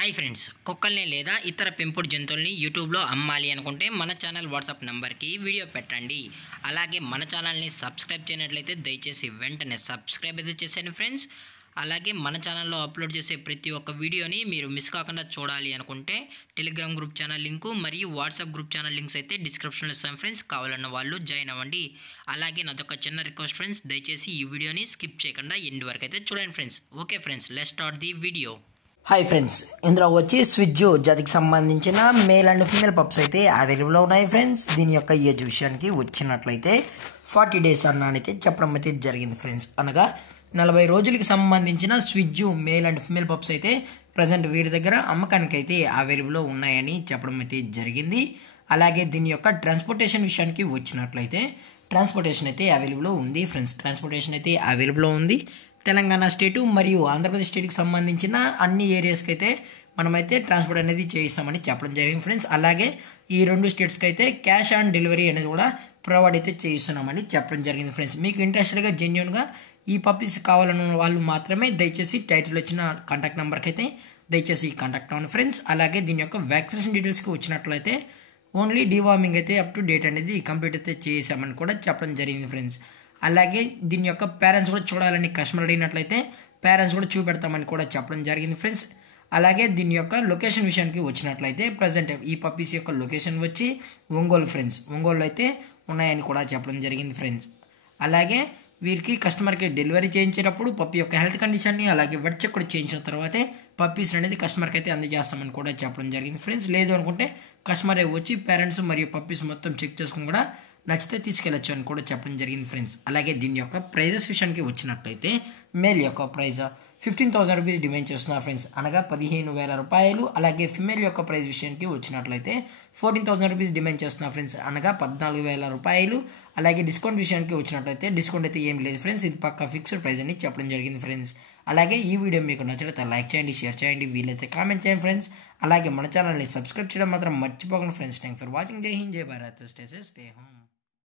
Hi friends, కుక్కల్ని లేదా ఇతర పెంపుడు జంతువుల్ని యూట్యూబ్లో అమ్మాలి అనుకుంటే మన ఛానల్ వాట్సాప్ నెంబర్కి వీడియో పెట్టండి. అలాగే మన ఛానల్ని సబ్స్క్రైబ్ చేయనట్లయితే దయచేసి వెంటనే సబ్స్క్రైబ్ అయితే చేసేయండి ఫ్రెండ్స్. అలాగే మన ఛానల్లో అప్లోడ్ చేసే ప్రతి ఒక్క వీడియోని మీరు మిస్ కాకుండా చూడాలి అనుకుంటే టెలిగ్రామ్ గ్రూప్ ఛానల్ లింకు మరియు వాట్సాప్ గ్రూప్ ఛానల్ లింక్స్ అయితే డిస్క్రిప్షన్లో ఇస్తాం ఫ్రెండ్స్. కావాలన్న వాళ్ళు జాయిన్ అవ్వండి. అలాగే నాదొక చిన్న రిక్వెస్ట్ ఫ్రెండ్స్, దయచేసి ఈ వీడియోని స్కిప్ చేయకుండా ఎండ్ వరకు అయితే చూడండి friends. Okay friends, let's start the video. Hi friends, ఇందులో వచ్చి స్విజ్ జాతికి సంబంధించిన మేల్ అండ్ ఫీమేల్ పప్స్ అయితే అవైలబుల్లో ఉన్నాయి ఫ్రెండ్స్. దీని యొక్క ఏజ్ విషయానికి వచ్చినట్లయితే 40 days అన్నానికి చెప్పడం అయితే జరిగింది ఫ్రెండ్స్. అనగా 40 రోజులకి సంబంధించిన స్విజ్ మేల్ అండ్ ఫీమేల్ పప్స్ అయితే ప్రజెంట్ వీరి దగ్గర అమ్మకానికి అయితే అవైలబుల్లో ఉన్నాయని చెప్పడం అయితే జరిగింది. అలాగే దీని యొక్క ట్రాన్స్పోర్టేషన్ విషయానికి వచ్చినట్లయితే ట్రాన్స్పోర్టేషన్ అయితే అవైలబుల్లో ఉంది ఫ్రెండ్స్. ట్రాన్స్పోర్టేషన్ అయితే అవైలబుల్లో ఉంది. తెలంగాణ స్టేటు మరియు ఆంధ్రప్రదేశ్ స్టేట్కి సంబంధించిన అన్ని ఏరియాస్కి అయితే మనమైతే ట్రాన్స్పోర్ట్ అనేది చేయిస్తామని చెప్పడం జరిగింది ఫ్రెండ్స్. అలాగే ఈ 2 స్టేట్స్కి అయితే క్యాష్ ఆన్ డెలివరీ అనేది కూడా ప్రొవైడ్ అయితే చేయిస్తున్నామని చెప్పడం జరిగింది ఫ్రెండ్స్. మీకు ఇంట్రెస్టెడ్గా జెన్యున్గా ఈ పప్పీస్ కావాలన్న వాళ్ళు మాత్రమే దయచేసి టైటిల్ వచ్చిన కాంటాక్ట్ నెంబర్కి అయితే దయచేసి కాంటాక్ట్ అవ్వండి ఫ్రెండ్స్. అలాగే దీని యొక్క వ్యాక్సినేషన్ డీటెయిల్స్కి వచ్చినట్లయితే ఓన్లీ డివార్మింగ్ అయితే అప్ టు డేట్ అనేది కంప్లీట్ అయితే చేసామని కూడా చెప్పడం జరిగింది ఫ్రెండ్స్. అలాగే దీని యొక్క పేరెంట్స్ కూడా చూడాలని కస్టమర్ అడిగినట్లయితే పేరెంట్స్ కూడా చూపెడతామని కూడా చెప్పడం జరిగింది ఫ్రెండ్స్. అలాగే దీని యొక్క లొకేషన్ విషయానికి వచ్చినట్లయితే ప్రజెంట్ ఈ పప్పీస్ యొక్క లొకేషన్ వచ్చి ఒంగోలు ఫ్రెండ్స్. ఒంగోలు అయితే ఉన్నాయని కూడా చెప్పడం జరిగింది ఫ్రెండ్స్. అలాగే వీరికి కస్టమర్కి డెలివరీ చేయించేటప్పుడు పప్పీ యొక్క హెల్త్ కండిషన్ని అలాగే వెట్ చెక్ కూడా చేయించిన తర్వాతే పప్పీస్ అనేది కస్టమర్కి అయితే అందజేస్తామని కూడా చెప్పడం జరిగింది ఫ్రెండ్స్. లేదు అనుకుంటే కస్టమర్ వచ్చి పేరెంట్స్ మరియు పప్పీస్ మొత్తం చెక్ చేసుకుని కూడా నచ్చితే తీసుకెళ్ళచ్చు అని కూడా చెప్పడం జరిగింది ఫ్రెండ్స్. అలాగే దీని యొక్క ప్రైజెస్ విషయానికి వచ్చినట్లయితే మేల్ యొక్క ప్రైజ్ 15,000 రూపీస్ డిమాండ్ చేస్తున్నారు ఫ్రెండ్స్, అనగా 15,000 రూపాయలు. అలాగే ఫిమేల్ యొక్క ప్రైజ్ విషయానికి వచ్చినట్లయితే 14,000 రూపీస్ డిమాండ్ చేస్తున్నారు ఫ్రెండ్స్, అనగా 14,000 రూపాయలు. అలాగే డిస్కౌంట్ విషయానికి వచ్చినట్లయితే డిస్కౌంట్ అయితే ఏం లేదు ఫ్రెండ్స్, ఇది పక్కా ఫిక్స్డ్ ప్రైజ్ అని చెప్పడం జరిగింది ఫ్రెండ్స్. అలాగే ఈ వీడియో మీకు నచ్చినట్లయితే లైక్ చేయండి, షేర్ చేయండి, వీలైతే కామెంట్ చేయండి ఫ్రెండ్స్. అలాగే మన ఛానల్ని సబ్స్క్రైబ్ చేయడం మాత్రం మర్చిపోకండి ఫ్రెండ్స్. Thank for watching. జై హింద్, జై Bharat, stay safe, stay home.